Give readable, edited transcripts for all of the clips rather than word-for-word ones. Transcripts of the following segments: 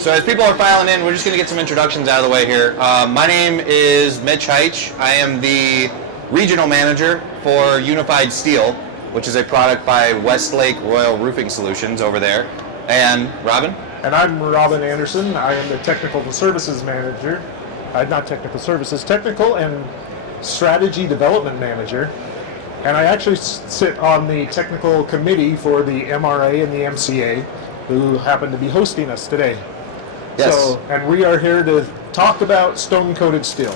So as people are filing in, we're just going to get some introductions out of the way here. My name is Mitch Heitch. I am the regional manager for Unified Steel, which is a product by Westlake Royal Roofing Solutions over there. And Robin? And I'm Robin Anderson. I am the technical services manager. Not technical services, technical and strategy development manager. And I actually sit on the technical committee for the MRA and the MCA, who happen to be hosting us today. Yes. And we are here to talk about stone-coated steel.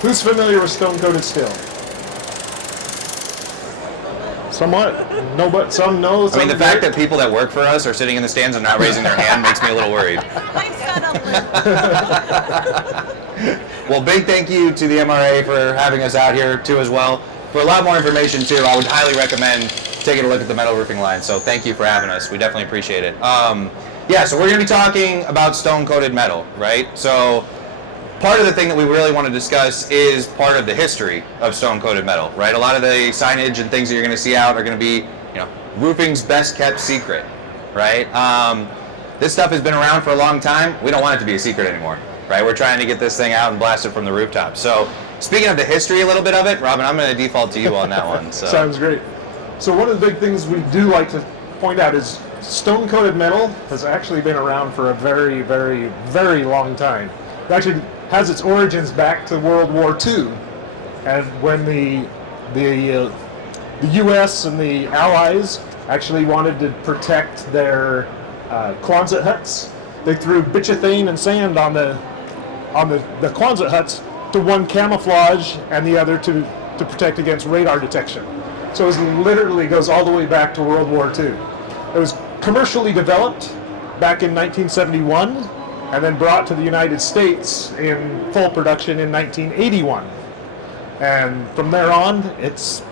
Who's familiar with stone-coated steel? Somewhat. No, but some know. I mean, the fact that people that work for us are sitting in the stands and not raising their hand makes me a little worried. Well, big thank you to the MRA for having us out here, too, as well. For a lot more information, too, I would highly recommend taking a look at the metal roofing line. So thank you for having us. We definitely appreciate it. Yeah, so we're going to be talking about stone-coated metal, right? So part of the thing that we really want to discuss is part of the history of stone-coated metal, right? A lot of the signage and things that you're going to see out are going to be, roofing's best kept secret, right? This stuff has been around for a long time. We don't want it to be a secret anymore, right? We're trying to get this thing out and blast it from the rooftop. So speaking of the history a little bit of it, Robin, I'm going to default to you on that one. So. Sounds great. So one of the big things we do like to point out is stone-coated metal has actually been around for a very, very, very long time. It actually has its origins back to World War II, and when the U.S. and the Allies actually wanted to protect their Quonset huts, they threw bitumen and sand on the Quonset huts to one camouflage and the other to protect against radar detection. So it literally goes all the way back to World War II. It was commercially developed back in 1971 and then brought to the United States in full production in 1981. And from there on, it's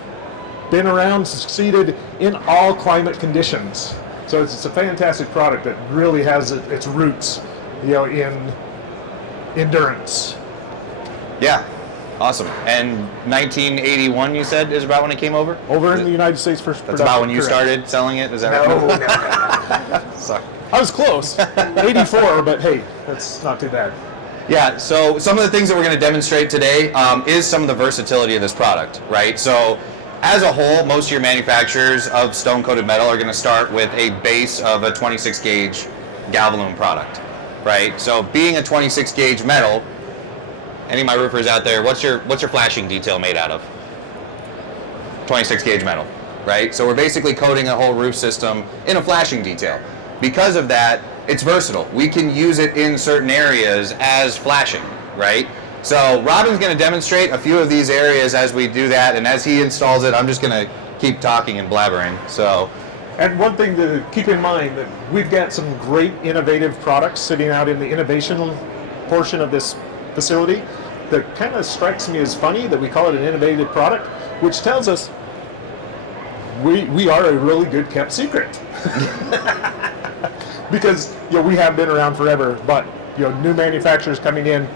been around, succeeded in all climate conditions. So it's a fantastic product that really has its roots, in endurance. Yeah, awesome. And 1981, you said, is about when it came over? Over in the United States first That's production. about when you correct. started selling it? Is that right? No. Sorry. I was close. 84, but hey, that's not too bad. Yeah, so some of the things that we're going to demonstrate today is some of the versatility of this product, right? So as a whole, most of your manufacturers of stone-coated metal are going to start with a base of a 26 gauge galvalume product, right? So being a 26 gauge metal, any of my roofers out there, what's your flashing detail made out of? 26 gauge metal, right? So we're basically coating a whole roof system in a flashing detail. Because of that, it's versatile. We can use it in certain areas as flashing, right? So Robin's going to demonstrate a few of these areas as we do that, and as he installs it, I'm just going to keep talking and blabbering. So, and one thing to keep in mind, that we've got some great innovative products sitting out in the innovation portion of this facility that kind of strikes me as funny that we call it an innovative product, which tells us we are a really good kept secret. Because we have been around forever, but new manufacturers coming in,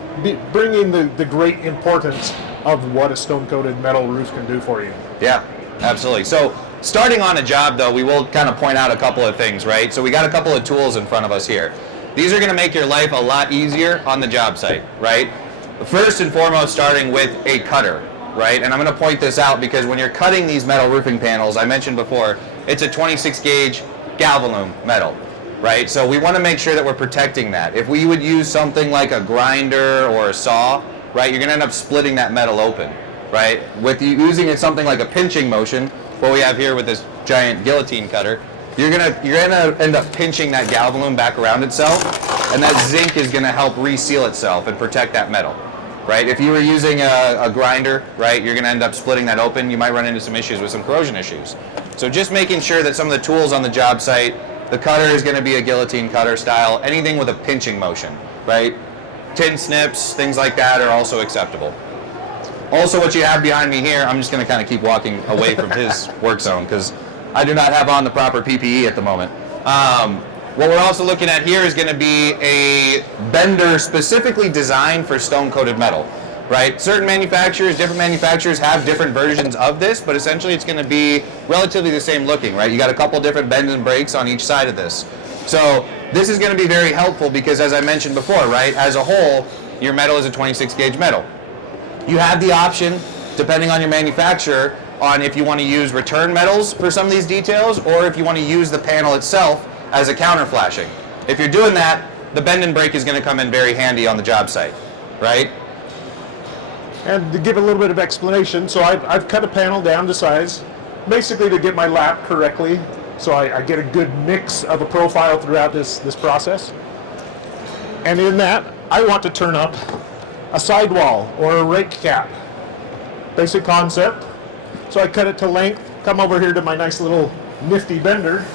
bringing the great importance of what a stone-coated metal roof can do for you. Yeah, absolutely. So starting on a job, though, we will kind of point out a couple of things, right? So we got a couple of tools in front of us here. These are going to make your life a lot easier on the job site, right? First and foremost, starting with a cutter, right? And I'm going to point this out because when you're cutting these metal roofing panels, I mentioned before, it's a 26 gauge galvalume metal, right? So we want to make sure that we're protecting that. If we would use something like a grinder or a saw, right, you're going to end up splitting that metal open, right? With you using it something like a pinching motion, what we have here with this giant guillotine cutter, you're gonna end up pinching that galvalume back around itself, and that zinc is going to help reseal itself and protect that metal, right? If you were using a grinder, right, you're going to end up splitting that open. You might run into some issues with some corrosion issues. So just making sure that some of the tools on the job site, the cutter is going to be a guillotine cutter style, anything with a pinching motion, right? Tin snips, things like that are also acceptable. Also, what you have behind me here, I'm just going to kind of keep walking away from his work zone because I do not have on the proper PPE at the moment. What we're also looking at here is going to be a bender specifically designed for stone-coated metal, right? Certain manufacturers, different manufacturers have different versions of this, but essentially it's going to be relatively the same looking, right? You got a couple different bends and breaks on each side of this. So this is going to be very helpful because, as I mentioned before, right, as a whole, your metal is a 26 gauge metal. You have the option, depending on your manufacturer, on if you want to use return metals for some of these details or if you want to use the panel itself as a counter flashing. If you're doing that, the bend and break is going to come in very handy on the job site, right? And to give a little bit of explanation, so I've cut a panel down to size, basically to get my lap correctly, so I get a good mix of a profile throughout this process. And in that, I want to turn up a sidewall or a rake cap. Basic concept. So I cut it to length, come over here to my nice little nifty bender.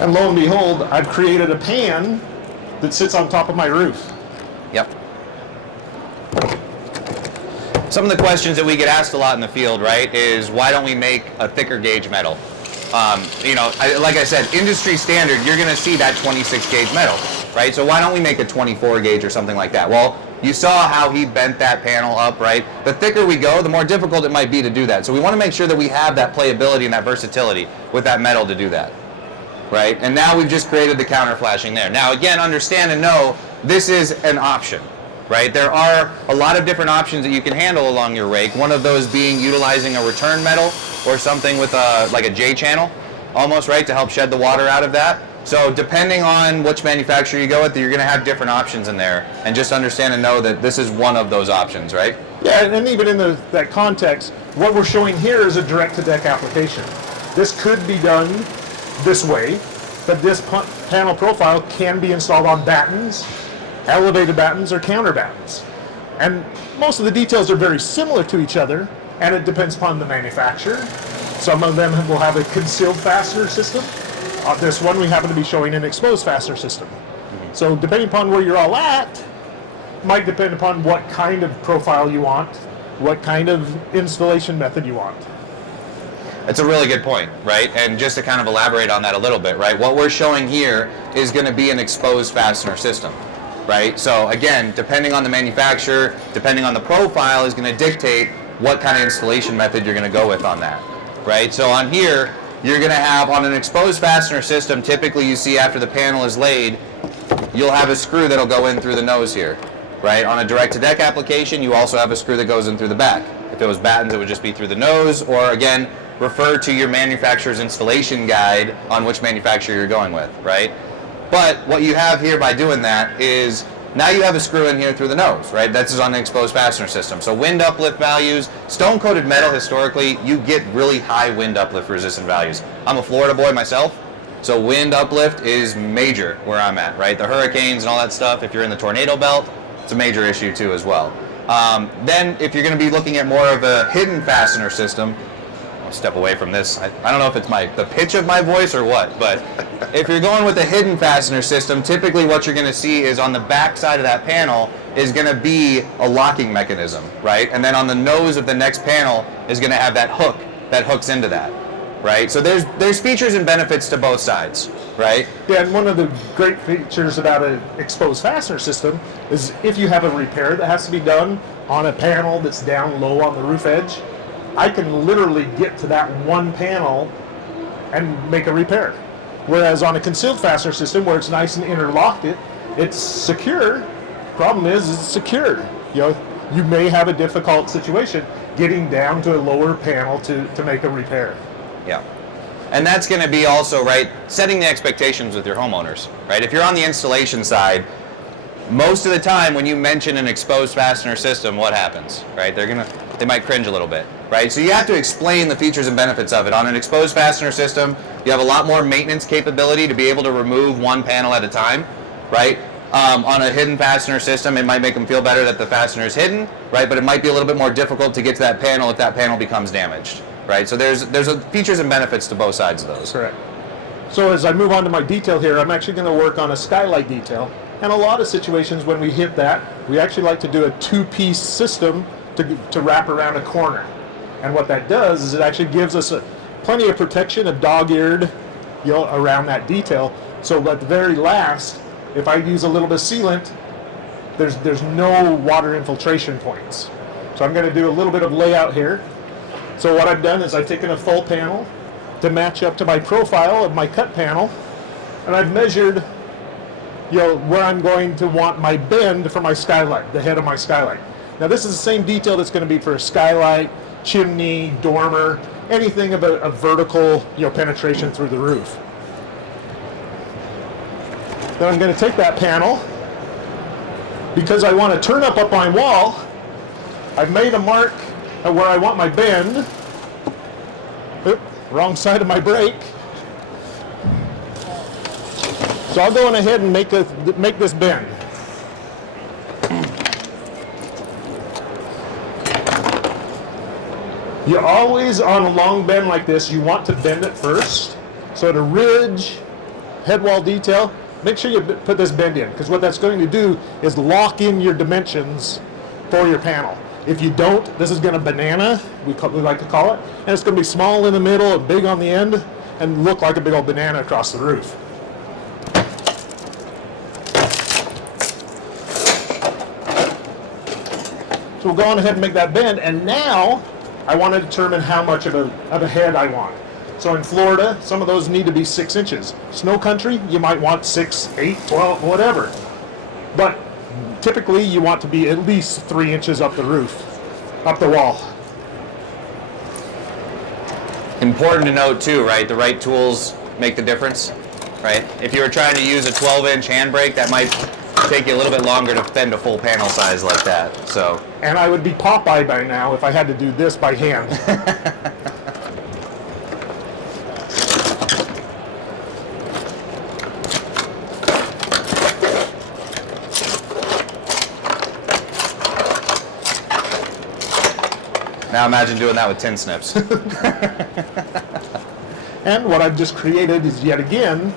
And lo and behold, I've created a pan that sits on top of my roof. Yep. Some of the questions that we get asked a lot in the field, right, is why don't we make a thicker gauge metal? Like I said, industry standard, you're going to see that 26 gauge metal, right? So why don't we make a 24 gauge or something like that? Well, you saw how he bent that panel up, right? The thicker we go, the more difficult it might be to do that. So we want to make sure that we have that playability and that versatility with that metal to do that, right? And now we've just created the counter flashing there. Now, again, understand and know this is an option, right? There are a lot of different options that you can handle along your rake. One of those being utilizing a return metal or something with like a J channel, almost, right, to help shed the water out of that. So depending on which manufacturer you go with, you're going to have different options in there. And just understand and know that this is one of those options, right? Yeah, and even in that context, what we're showing here is a direct-to-deck application. This could be done this way, but this panel profile can be installed on battens, elevated battens, or counter battens. And most of the details are very similar to each other, and it depends upon the manufacturer. Some of them will have a concealed fastener system. This one we happen to be showing an exposed fastener system. So depending upon where you're all at, might depend upon what kind of profile you want, what kind of installation method you want. That's a really good point, right? And just to kind of elaborate on that a little bit, right? What we're showing here is going to be an exposed fastener system, right? So again, depending on the manufacturer, depending on the profile, is going to dictate what kind of installation method you're going to go with on that, right? So on here, you're going to have, on an exposed fastener system, typically you see after the panel is laid, you'll have a screw that'll go in through the nose here, right? On a direct-to-deck application, you also have a screw that goes in through the back. If it was battens, it would just be through the nose, or again, refer to your manufacturer's installation guide on which manufacturer you're going with, right? But what you have here by doing that is now you have a screw in here through the nose, right? That's on the exposed fastener system. So wind uplift values, stone-coated metal historically, you get really high wind uplift resistant values. I'm a Florida boy myself, so wind uplift is major where I'm at, right? The hurricanes and all that stuff, if you're in the tornado belt, it's a major issue too as well. Then if you're going to be looking at more of a hidden fastener system, step away from this. I don't know if it's the pitch of my voice or what, but if you're going with a hidden fastener system, typically what you're going to see is on the back side of that panel is going to be a locking mechanism, right? And then on the nose of the next panel is going to have that hook that hooks into that, right? So there's features and benefits to both sides, right? Yeah, and one of the great features about an exposed fastener system is if you have a repair that has to be done on a panel that's down low on the roof edge, I can literally get to that one panel and make a repair. Whereas on a concealed fastener system where it's nice and interlocked, it's secure. Problem is it's secure. You may have a difficult situation getting down to a lower panel to make a repair. Yeah. And that's going to be also, right, setting the expectations with your homeowners, right? If you're on the installation side, most of the time when you mention an exposed fastener system, what happens, right? They might cringe a little bit, right? So you have to explain the features and benefits of it. On an exposed fastener system, you have a lot more maintenance capability to be able to remove one panel at a time, right? On a hidden fastener system, it might make them feel better that the fastener is hidden, right? But it might be a little bit more difficult to get to that panel if that panel becomes damaged, right? So there's features and benefits to both sides of those. Correct. So as I move on to my detail here, I'm actually going to work on a skylight detail. And a lot of situations when we hit that, we actually like to do a two-piece system to wrap around a corner. And what that does is it actually gives us plenty of protection of dog-eared around that detail. So at the very last, if I use a little bit of sealant, there's no water infiltration points. So I'm going to do a little bit of layout here. So what I've done is I've taken a full panel to match up to my profile of my cut panel, and I've measured, where I'm going to want my bend for my skylight, the head of my skylight. Now this is the same detail that's going to be for a skylight, chimney, dormer, anything of a vertical, penetration through the roof. Then I'm going to take that panel, because I want to turn up my wall. I've made a mark at where I want my bend. Oop, wrong side of my brake. So I'll go on ahead and make this bend. You always, on a long bend like this, you want to bend it first. So at a ridge, head wall detail, make sure you put this bend in, because what that's going to do is lock in your dimensions for your panel. If you don't, this is going to banana, we like to call it, and it's going to be small in the middle and big on the end and look like a big old banana across the roof. So we'll go on ahead and make that bend, and now I want to determine how much of a head I want. So in Florida, some of those need to be 6 inches. Snow country, you might want 6, 8, 12, whatever. But typically you want to be at least 3 inches up the roof, up the wall. Important to note too, right? The right tools make the difference, right? If you were trying to use a 12-inch handbrake, that might take you a little bit longer to bend a full panel size like that. So. And I would be Popeye by now if I had to do this by hand. Now imagine doing that with tin snips. And what I've just created is, yet again,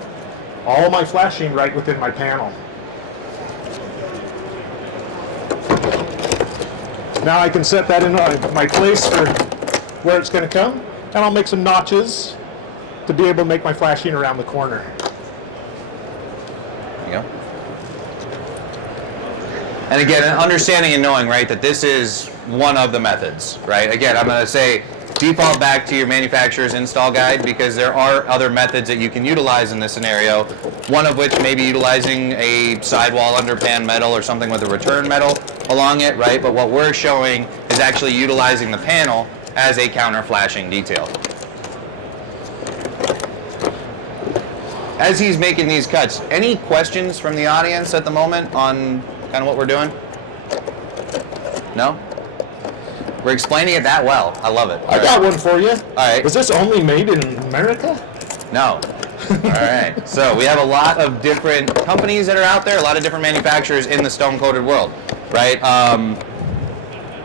all my flashing right within my panel. Now I can set that in my place for where it's going to come, and I'll make some notches to be able to make my flashing around the corner. There you go. And again, understanding and knowing, right, that this is one of the methods, right? Again, I'm going to say default back to your manufacturer's install guide, because there are other methods that you can utilize in this scenario, one of which may be utilizing a sidewall underpan metal or something with a return metal along it, right? But what we're showing is actually utilizing the panel as a counter flashing detail. As he's making these cuts, any questions from the audience at the moment on kind of what we're doing? No? We're explaining it that well. I love it. I got one for you. All right. Was this only made in America? No. All right. So we have a lot of different companies that are out there, a lot of different manufacturers in the stone-coated world, right?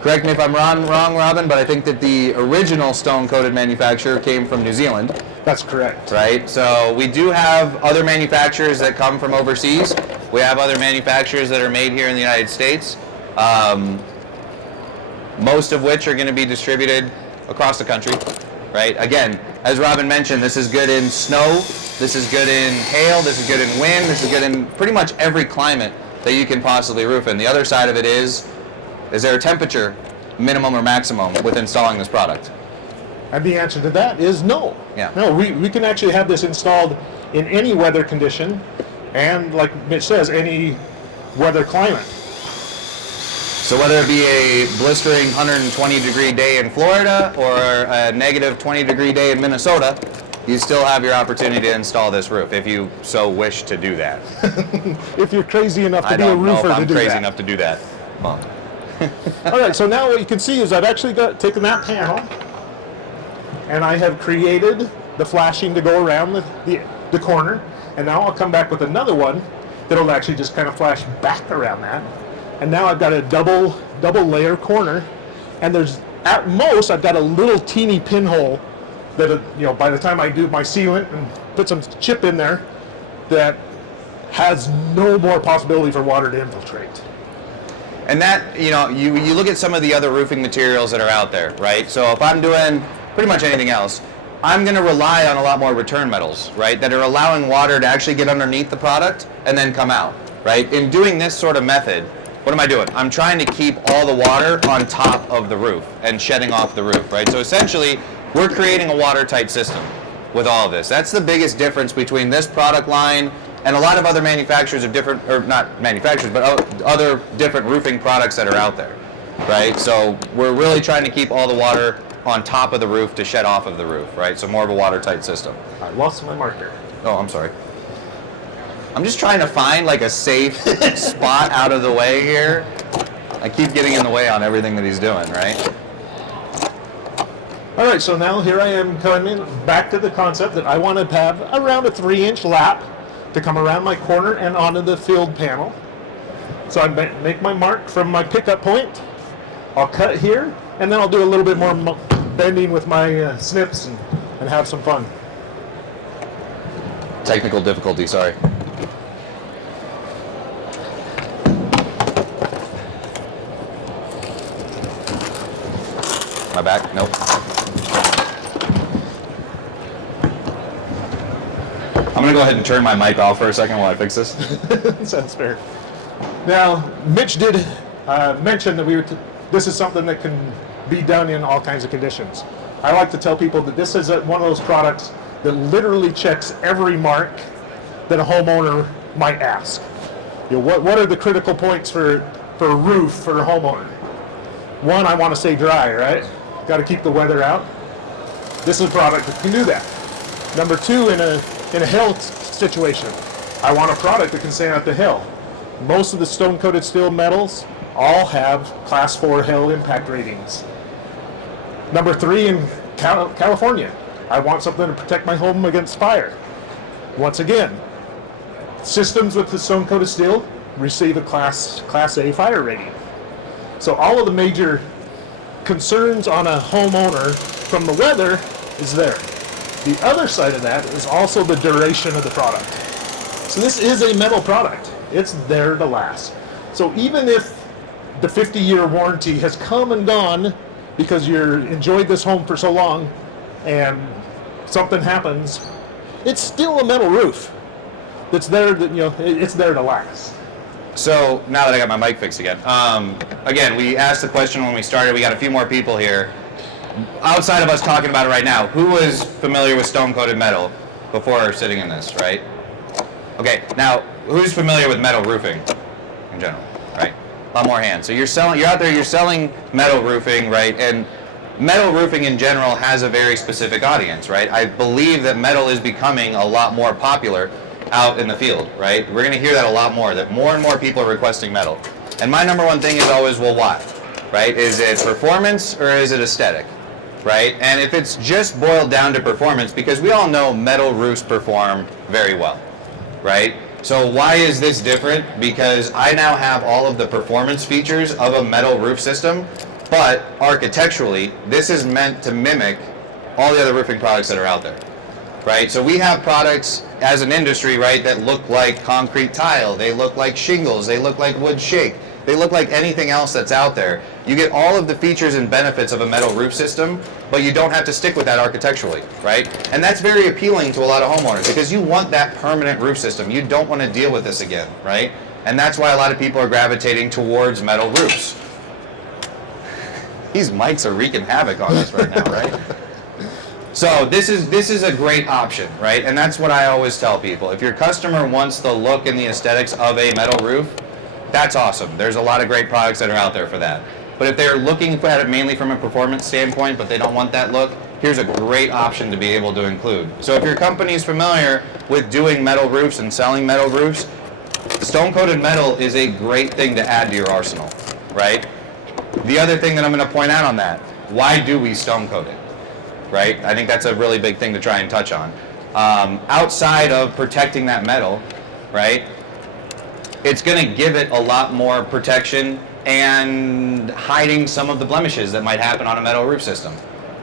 Correct me if I'm wrong, Robin, but I think that the original stone-coated manufacturer came from New Zealand. That's correct. Right? So we do have other manufacturers that come from overseas. We have other manufacturers that are made here in the United States. Most of which are going to be distributed across the country, right? Again, as Robin mentioned, this is good in snow, this is good in hail, this is good in wind, this is good in pretty much every climate that you can possibly roof in. The other side of it is there a temperature minimum or maximum with installing this product? And the answer to that is no. Yeah. No, we can actually have this installed in any weather condition, and like Mitch says, any weather climate. So whether it be a blistering 120-degree day in Florida or a negative 20-degree day in Minnesota, you still have your opportunity to install this roof if you so wish to do that. If you're crazy enough to be a roofer to do that. I don't know if I'm crazy enough to do that. Well. All right, so now what you can see is I've actually taken that panel and I have created the flashing to go around the corner, and now I'll come back with another one that'll actually just kind of flash back around that. And now I've got a double layer corner, and there's, at most, I've got a little teeny pinhole that, by the time I do my sealant and put some chip in there, that has no more possibility for water to infiltrate. And that, you look at some of the other roofing materials that are out there, right? So if I'm doing pretty much anything else, I'm going to rely on a lot more return metals, right, that are allowing water to actually get underneath the product and then come out, right? In doing this sort of method, what am I doing? I'm trying to keep all the water on top of the roof and shedding off the roof, right? So essentially, we're creating a watertight system with all of this. That's the biggest difference between this product line and a lot of other manufacturers of different, or not manufacturers, but other different roofing products that are out there, right? So we're really trying to keep all the water on top of the roof to shed off of the roof, right? So more of a watertight system. I lost my marker. Oh, I'm sorry. I'm just trying to find like a safe spot out of the way here. I keep getting in the way on everything that he's doing, right? All right, so now here I am coming back to the concept that I want to have around a 3-inch lap to come around my corner and onto the field panel. So I make my mark from my pickup point. I'll cut here, and then I'll do a little bit more bending with my snips and have some fun. Technical difficulty, sorry. My back? Nope. I'm gonna go ahead and turn my mic off for a second while I fix this. Sounds fair. Now, Mitch did mention that this is something that can be done in all kinds of conditions. I like to tell people that this is one of those products that literally checks every mark that a homeowner might ask. You know, what are the critical points for a roof for a homeowner? One, I want to stay dry, right? Got to keep the weather out. This is a product that can do that. Number two, in a hill situation, I want a product that can stand up the hill. Most of the stone-coated steel metals all have Class 4 hail impact ratings. Number three, in California, I want something to protect my home against fire. Once again, systems with the stone-coated steel receive a Class A fire rating. So all of the major concerns on a homeowner from the weather is there. The other side of that is also the duration of the product. So this is a metal product. It's there to last. So even if the 50-year warranty has come and gone because you've enjoyed this home for so long and something happens, it's still a metal roof that's there, it's there to last. So now that I got my mic fixed again, again, we asked the question when we started. We got a few more people here. Outside of us talking about it right now, who was familiar with stone-coated metal before sitting in this, right? Okay, now who's familiar with metal roofing in general, right? A lot more hands. So you're out there, you're selling metal roofing, right? And metal roofing in general has a very specific audience, right? I believe that metal is becoming a lot more popular out in the field, right? We're going to hear that a lot more, that more and more people are requesting metal. And my number one thing is always, well, why, right? Is it performance or is it aesthetic, right? And if it's just boiled down to performance, because we all know metal roofs perform very well, right? So why is this different? Because I now have all of the performance features of a metal roof system, but architecturally, this is meant to mimic all the other roofing products that are out there, right? So we have products as an industry, right, that look like concrete tile, they look like shingles, they look like wood shake, they look like anything else that's out there. You get all of the features and benefits of a metal roof system, but you don't have to stick with that architecturally, right? And that's very appealing to a lot of homeowners because you want that permanent roof system. You don't want to deal with this again, right? And that's why a lot of people are gravitating towards metal roofs. These mics are wreaking havoc on us right now, right? So this is a great option, right? And that's what I always tell people. If your customer wants the look and the aesthetics of a metal roof, that's awesome. There's a lot of great products that are out there for that. But if they're looking at it mainly from a performance standpoint, but they don't want that look, here's a great option to be able to include. So if your company is familiar with doing metal roofs and selling metal roofs, stone-coated metal is a great thing to add to your arsenal, right? The other thing that I'm going to point out on that, why do we stone-coat it, right? I think that's a really big thing to try and touch on. Outside of protecting that metal, right, it's going to give it a lot more protection and hiding some of the blemishes that might happen on a metal roof system,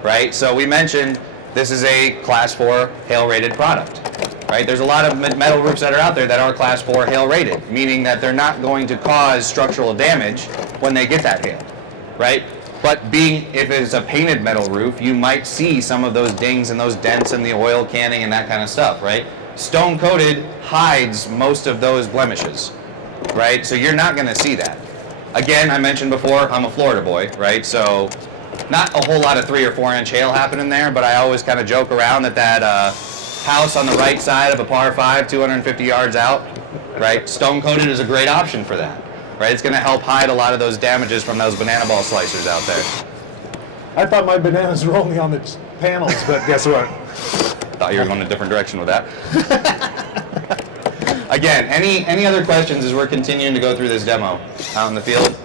right? So we mentioned this is a Class 4 hail-rated product, right? There's a lot of metal roofs that are out there that are Class 4 hail-rated, meaning that they're not going to cause structural damage when they get that hail, right? But if it's a painted metal roof, you might see some of those dings and those dents and the oil canning and that kind of stuff, right? Stone-coated hides most of those blemishes, right? So you're not going to see that. Again, I mentioned before, I'm a Florida boy, right? So not a whole lot of 3 or 4 inch hail happening there, but I always kind of joke around that house on the right side of a par 5, 250 yards out, right? Stone coated is a great option for that, right? It's going to help hide a lot of those damages from those banana ball slicers out there. I thought my bananas were only on the panels, but guess what? Thought you were going a different direction with that. Again, any other questions as we're continuing to go through this demo out in the field?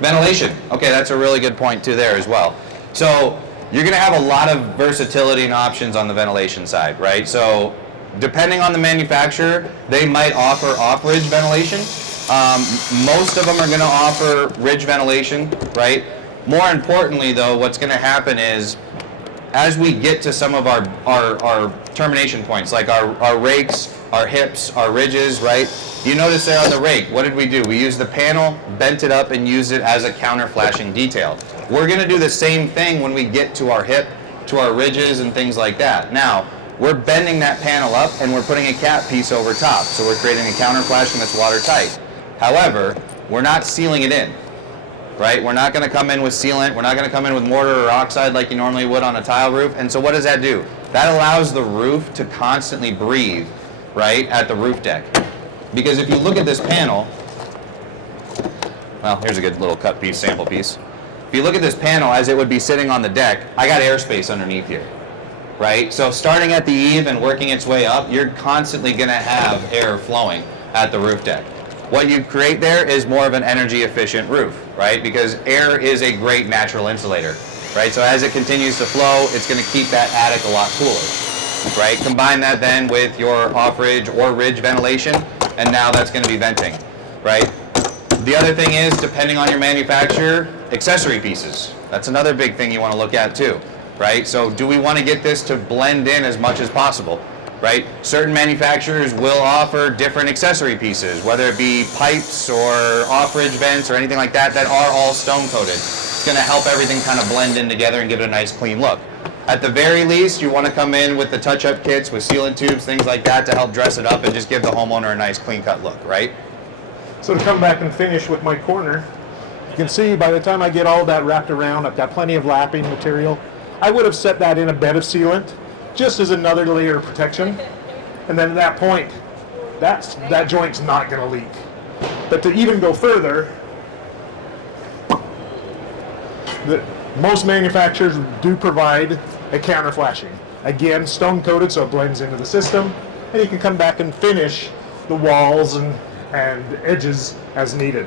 Ventilation. Okay, that's a really good point too there as well. So you're going to have a lot of versatility and options on the ventilation side, right? So depending on the manufacturer, they might offer off-ridge ventilation. Most of them are going to offer ridge ventilation, right? More importantly though, what's going to happen is as we get to some of our termination points, like our rakes, our hips, our ridges, right? You notice there on the rake, what did we do? We used the panel, bent it up, and used it as a counter flashing detail. We're going to do the same thing when we get to our hip, to our ridges, and things like that. Now, we're bending that panel up, and we're putting a cap piece over top. So we're creating a counter flashing that's watertight. However, we're not sealing it in. Right? We're not going to come in with sealant. We're not going to come in with mortar or oxide like you normally would on a tile roof. And so what does that do? That allows the roof to constantly breathe, right, at the roof deck. Because if you look at this panel, well, here's a good little cut piece, sample piece. If you look at this panel as it would be sitting on the deck, I got airspace underneath here, right? So starting at the eave and working its way up, you're constantly going to have air flowing at the roof deck. What you create there is more of an energy efficient roof, right? Because air is a great natural insulator, right? So as it continues to flow, it's going to keep that attic a lot cooler, right? Combine that then with your off-ridge or ridge ventilation, and now that's going to be venting, right? The other thing is, depending on your manufacturer, accessory pieces. That's another big thing you want to look at too, right? So do we want to get this to blend in as much as possible? Right? Certain manufacturers will offer different accessory pieces, whether it be pipes or off-ridge vents or anything like that, that are all stone coated. It's going to help everything kind of blend in together and give it a nice clean look. At the very least, you want to come in with the touch-up kits with sealant tubes, things like that, to help dress it up and just give the homeowner a nice clean cut look, right? So to come back and finish with my corner, you can see by the time I get all that wrapped around, I've got plenty of lapping material. I would have set that in a bed of sealant, just as another layer of protection. And then at that point, that joint's not going to leak. But to even go further, most manufacturers do provide a counter flashing. Again, stone coated so it blends into the system, and you can come back and finish the walls and edges as needed.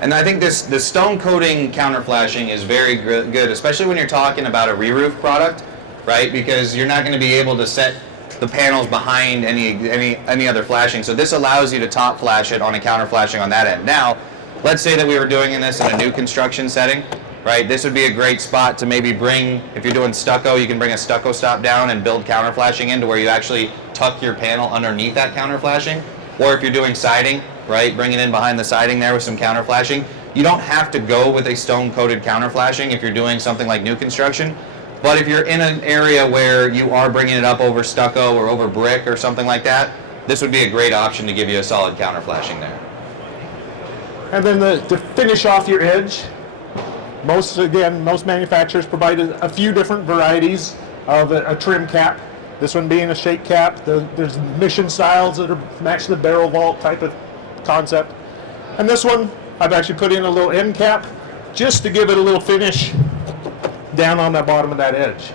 And I think the stone coating counter flashing is very good, especially when you're talking about a re-roof product, right? Because you're not going to be able to set the panels behind any other flashing. So this allows you to top flash it on a counter flashing on that end. Now, let's say that we were doing this in a new construction setting, right? This would be a great spot to maybe bring, if you're doing stucco, you can bring a stucco stop down and build counter flashing into where you actually tuck your panel underneath that counter flashing. Or if you're doing siding, right, bring it in behind the siding there with some counter flashing. You don't have to go with a stone coated counter flashing if you're doing something like new construction. But if you're in an area where you are bringing it up over stucco or over brick or something like that, this would be a great option to give you a solid counter flashing there. And then to finish off your edge, most manufacturers provide a few different varieties of a trim cap. This one being a shake cap. There's mission styles that match the barrel vault type of concept. And this one, I've actually put in a little end cap just to give it a little finish down on the bottom of that edge.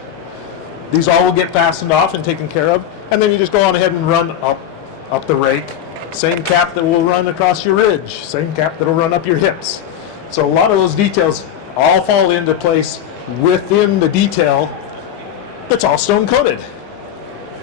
These all will get fastened off and taken care of, and then you just go on ahead and run up the rake. Same cap that will run across your ridge, same cap that will run up your hips. So a lot of those details all fall into place within the detail that's all stone coated.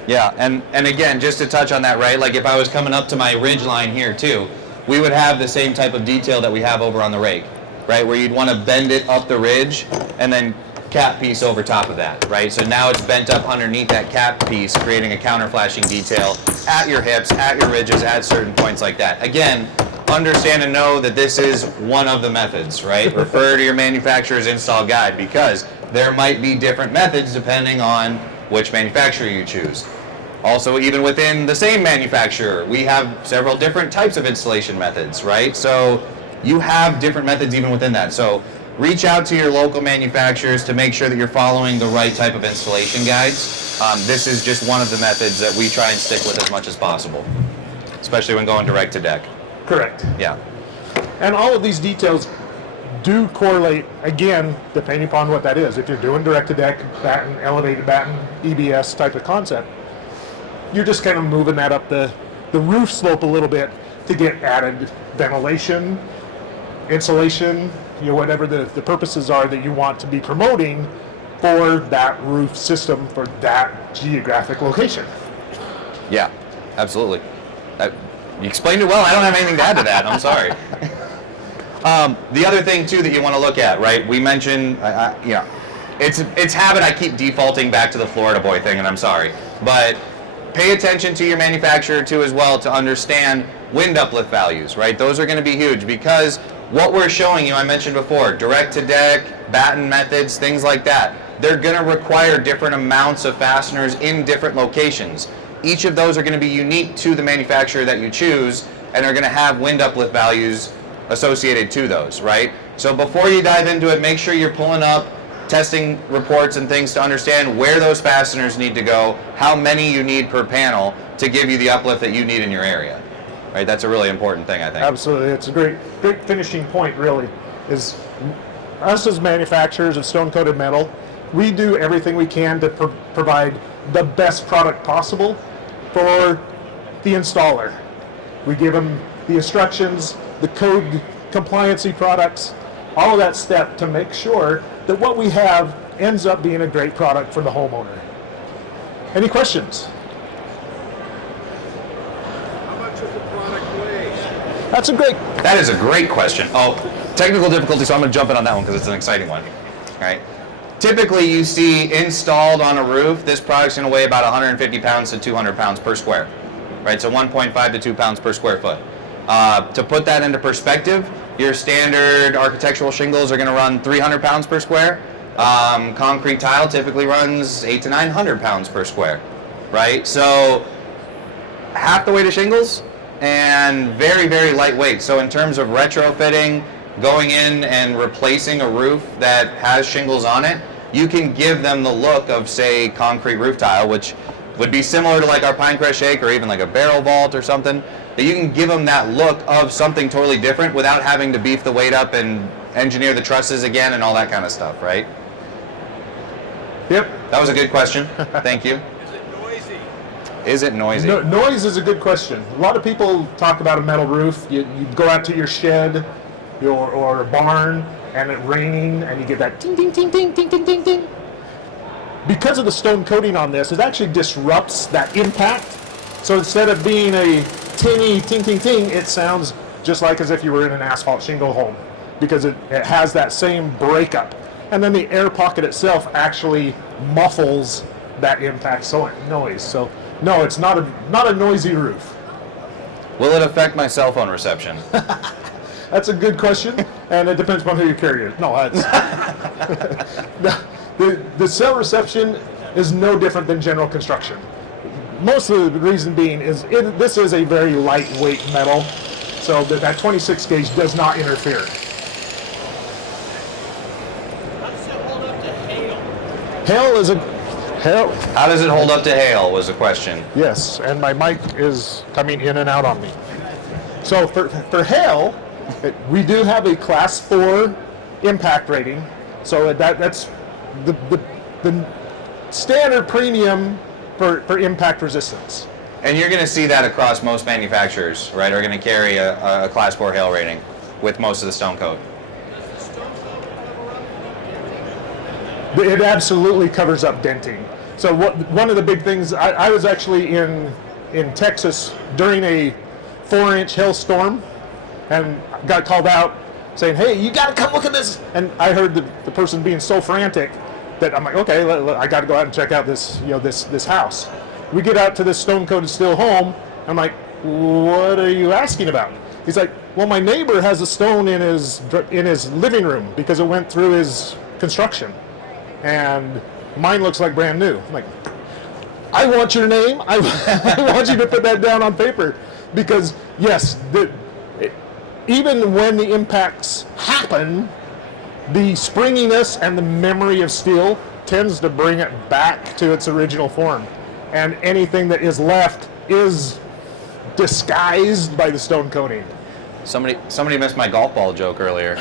Yeah, and again, just to touch on that, right, like if I was coming up to my ridge line here too, we would have the same type of detail that we have over on the rake, right, where you'd want to bend it up the ridge and then cap piece over top of that, right? So now it's bent up underneath that cap piece, creating a counter flashing detail at your hips, at your ridges, at certain points like that. Again, understand and know that this is one of the methods, right? Refer to your manufacturer's install guide, because there might be different methods depending on which manufacturer you choose. Also, even within the same manufacturer, we have several different types of installation methods, right? So you have different methods even within that. So reach out to your local manufacturers to make sure that you're following the right type of installation guides. This is just one of the methods that we try and stick with as much as possible, especially when going direct to deck. Correct. Yeah. And all of these details do correlate, again, depending upon what that is. If you're doing direct-to-deck, batten, elevated batten, EBS type of concept, you're just kind of moving that up the roof slope a little bit to get added ventilation, insulation, whatever the purposes are that you want to be promoting for that roof system for that geographic location. Yeah, absolutely. You explained it well. I don't have anything to add to that. I'm sorry. The other thing too that you want to look at, right? We mentioned, it's habit. I keep defaulting back to the Florida boy thing, and I'm sorry, but pay attention to your manufacturer too as well to understand wind uplift values, right? Those are going to be huge because what we're showing you, I mentioned before, direct to deck, batten methods, things like that. They're going to require different amounts of fasteners in different locations. Each of those are going to be unique to the manufacturer that you choose, and are going to have wind uplift values associated to those, right? So before you dive into it, make sure you're pulling up testing reports and things to understand where those fasteners need to go, how many you need per panel to give you the uplift that you need in your area. Right? That's a really important thing, I think. Absolutely. It's a great finishing point, really, is us as manufacturers of stone-coated metal, we do everything we can to provide the best product possible for the installer. We give them the instructions, the code compliancy products, all of that step to make sure that what we have ends up being a great product for the homeowner. Any questions? How much does the product weigh? That is a great question. Oh, technical difficulty, so I'm going to jump in on that one because it's an exciting one. All right. Typically, you see installed on a roof, this product's going to weigh about 150 pounds to 200 pounds per square. Right, so 1.5 to 2 pounds per square foot. To put that into perspective, your standard architectural shingles are going to run 300 pounds per square. Concrete tile typically runs 800 to 900 pounds per square, right? So half the weight of shingles and very, very lightweight. So in terms of retrofitting, going in and replacing a roof that has shingles on it, you can give them the look of, say, concrete roof tile, which would be similar to like our Pinecrest Shake or even like a barrel vault or something. That you can give them that look of something totally different without having to beef the weight up and engineer the trusses again and all that kind of stuff, right? Yep. That was a good question. Thank you. Is it noisy? Is it noisy? Noise is a good question. A lot of people talk about a metal roof. You go out to your shed or barn and it's raining and you get that ting, ting, ting, ting, ting, ting, ting, ting. Because of the stone coating on this, it actually disrupts that impact. So instead of being a tinny ting, ting, ting, it sounds just like as if you were in an asphalt shingle home because it has that same breakup. And then the air pocket itself actually muffles that impact noise. So no, it's not a noisy roof. Will it affect my cell phone reception? That's a good question, and it depends upon who you carry it. No, the cell reception is no different than general construction. Most of the reason being is this is a very lightweight metal, so that 26 gauge does not interfere. How does it hold up to hail? Hail. How does it hold up to hail was the question. Yes, and my mic is coming in and out on me. So for hail, we do have a class 4 impact rating. So that's the standard premium for impact resistance. And you're going to see that across most manufacturers, right? Are going to carry a class 4 hail rating with most of the stone coat. Does the stone coat cover up denting? It absolutely covers up denting. So one of the big things, I was actually in Texas during a 4-inch hailstorm and got called out saying, hey, you got to come look at this. And I heard the person being so frantic that I'm like, okay, I got to go out and check out this house. We get out to this stone-coated steel home. I'm like, what are you asking about? He's like, well, my neighbor has a stone in his living room because it went through his construction, and mine looks like brand new. I'm like, I want your name. I want you to put that down on paper, because yes, even when the impacts happen, the springiness and the memory of steel tends to bring it back to its original form, and anything that is left is disguised by the stone coating. Somebody missed my golf ball joke earlier.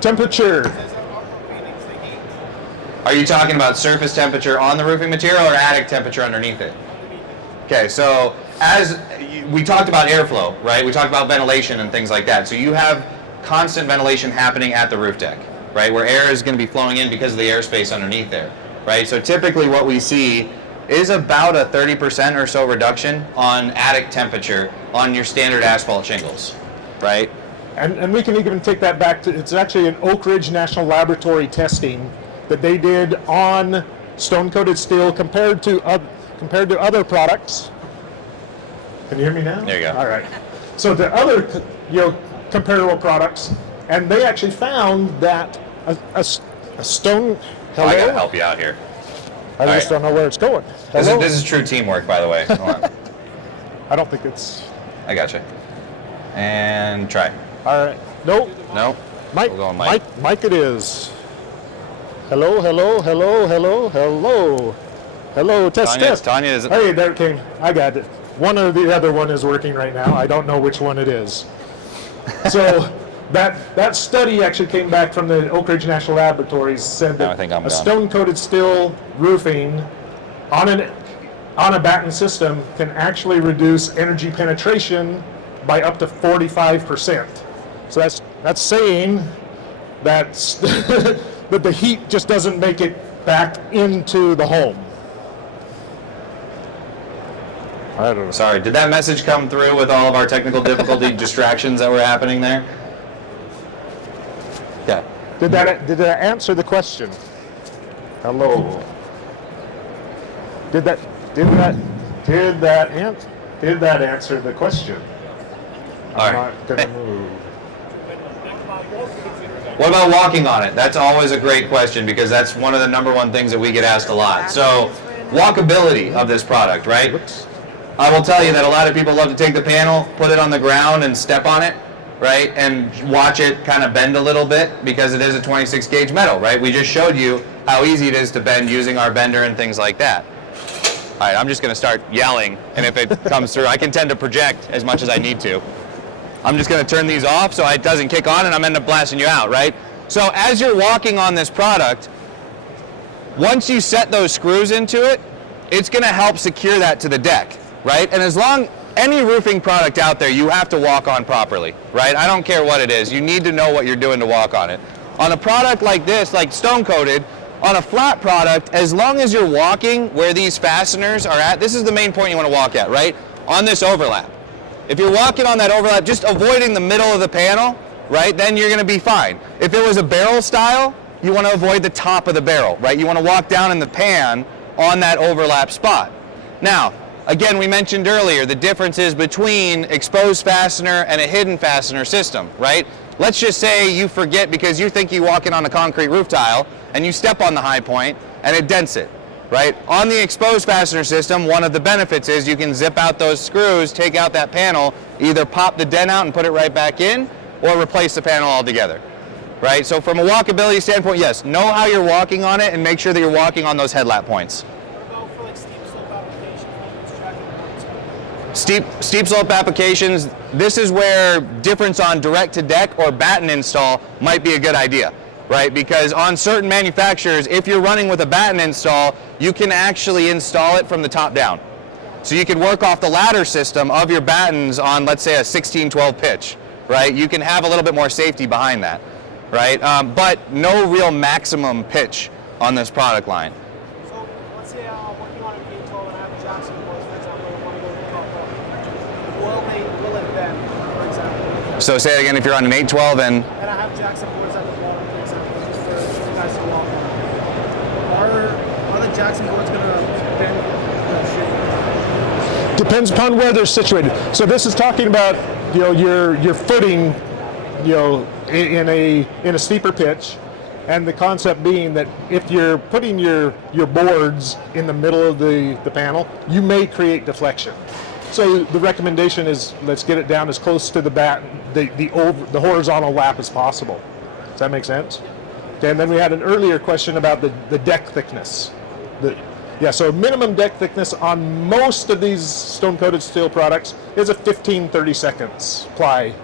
Temperature. Are you talking about surface temperature on the roofing material or attic temperature underneath it? Okay, so as we talked about airflow, right? We talked about ventilation and things like that. So you have constant ventilation happening at the roof deck, right? Where air is going to be flowing in because of the airspace underneath there, right? So typically what we see is about a 30% or so reduction on attic temperature on your standard asphalt shingles, right? And we can even take that back to, it's actually an Oak Ridge National Laboratory testing that they did on stone-coated steel compared to other products. Can you hear me now? There you go. All right. So the other, comparable products, and they actually found that a stone. Oh, I gotta help you out here. I just don't know where it's going. Hello? This is true teamwork, by the way. Hold on. I don't think it's. I gotcha. And try. All right. Nope. No? Mike. We'll go on Mike. Mike it is. Hello, hello, hello, hello, hello. Hello, test, test. Tanya is. Hey, there it came. I got it. One or the other one is working right now. I don't know which one it is. So that study actually came back from the Oak Ridge National Laboratories, said that a stone-coated steel roofing on a batten system can actually reduce energy penetration by up to 45%. So that's saying that that the heat just doesn't make it back into the home. I don't know. Sorry, did that message come through with all of our technical difficulty distractions that were happening there? Yeah. Did that answer the question? Hello. Did that answer the question? All I'm right. not gonna move. What about walking on it? That's always a great question because that's one of the number one things that we get asked a lot. So, walkability of this product, right? I will tell you that a lot of people love to take the panel, put it on the ground and step on it, right? And watch it kind of bend a little bit because it is a 26 gauge metal, right? We just showed you how easy it is to bend using our bender and things like that. All right, I'm just going to start yelling, and if it comes through, I can tend to project as much as I need to. I'm just going to turn these off so it doesn't kick on and I'm end up blasting you out, right? So as you're walking on this product, once you set those screws into it, it's going to help secure that to the deck, right? And as long, any roofing product out there, you have to walk on properly, right? I don't care what it is. You need to know what you're doing to walk on it. On a product like this, like stone coated, on a flat product, as long as you're walking where these fasteners are at, this is the main point you want to walk at, right? On this overlap. If you're walking on that overlap, just avoiding the middle of the panel, right, then you're going to be fine. If it was a barrel style, you want to avoid the top of the barrel, right? You want to walk down in the pan on that overlap spot. Now, again, we mentioned earlier the differences between exposed fastener and a hidden fastener system, right? Let's just say you forget because you think you're walking on a concrete roof tile and you step on the high point and it dents it. Right? On the exposed fastener system, one of the benefits is you can zip out those screws, take out that panel, either pop the dent out and put it right back in, or replace the panel altogether. Right? So from a walkability standpoint, yes, know how you're walking on it and make sure that you're walking on those headlap points. What about for like steep slope applications? Steep slope applications, this is where difference on direct to deck or batten install might be a good idea. Right? Because on certain manufacturers, if you're running with a batten install, you can actually install it from the top down. So you can work off the ladder system of your battens on, let's say, a 16-12 pitch, right? You can have a little bit more safety behind that, right? But no real maximum pitch on this product line. So let's say I'm working on an 812 and I have Jackson boards, for example, I want to go to will it bend, for example? So say it again, if you're on an 812 and I have Jackson boards at the bottom, for example, just for you guys to walk on. Are the Jackson boards going to bend shape? Depends upon where they're situated. So this is talking about your footing, in a steeper pitch, And the concept being that if you're putting your boards in the middle of the panel, you may create deflection. So the recommendation is let's get it down as close to the horizontal lap as possible. Does that make sense? Okay, and then we had an earlier question about the deck thickness. So minimum deck thickness on most of these stone-coated steel products is a 15-30 seconds ply.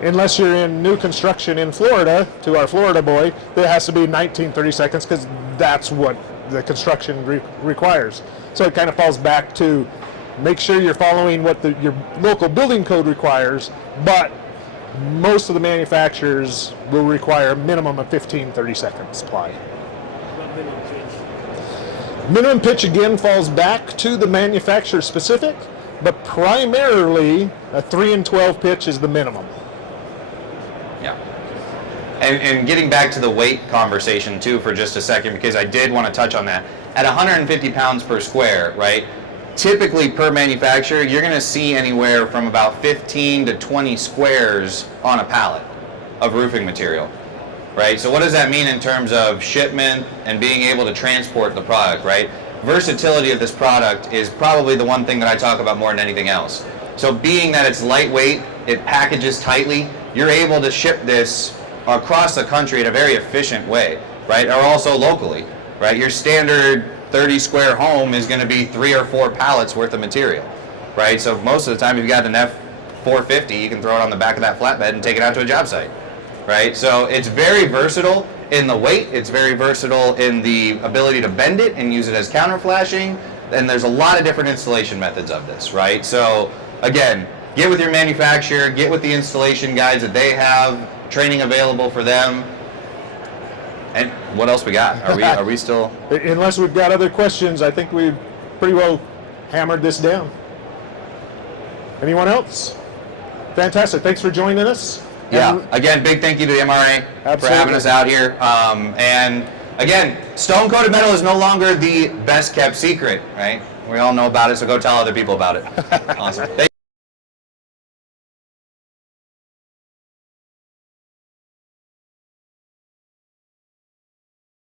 Unless you're in new construction in Florida, to our Florida boy, there has to be 19-30 seconds because that's what the construction requires. So it kind of falls back to make sure you're following what your local building code requires, but most of the manufacturers will require a minimum of 15-30 seconds ply. Minimum pitch again falls back to the manufacturer specific, but primarily a 3 and 12 pitch is the minimum. Yeah. And getting back to the weight conversation too for just a second, because I did want to touch on that. At 150 pounds per square, right? Typically per manufacturer, you're going to see anywhere from about 15 to 20 squares on a pallet of roofing material, right? So what does that mean in terms of shipment and being able to transport the product, right? Versatility of this product is probably the one thing that I talk about more than anything else. So being that it's lightweight, it packages tightly, you're able to ship this across the country in a very efficient way, right? Or also locally, right? Your standard 30 square home is going to be 3 or 4 pallets worth of material, right? So most of the time, if you've got an F450, you can throw it on the back of that flatbed and take it out to a job site, right? So it's very versatile in the weight. It's very versatile in the ability to bend it and use it as counter flashing. And there's a lot of different installation methods of this, right? So again, get with your manufacturer, get with the installation guides that they have, training available for them. And what else we got? Are we still? Unless we've got other questions, I think we've pretty well hammered this down. Anyone else? Fantastic. Thanks for joining us. Yeah. Again, big thank you to the MRA for having us out here. And again, stone-coated metal is no longer the best kept secret, right? We all know about it, so go tell other people about it. Awesome. Thank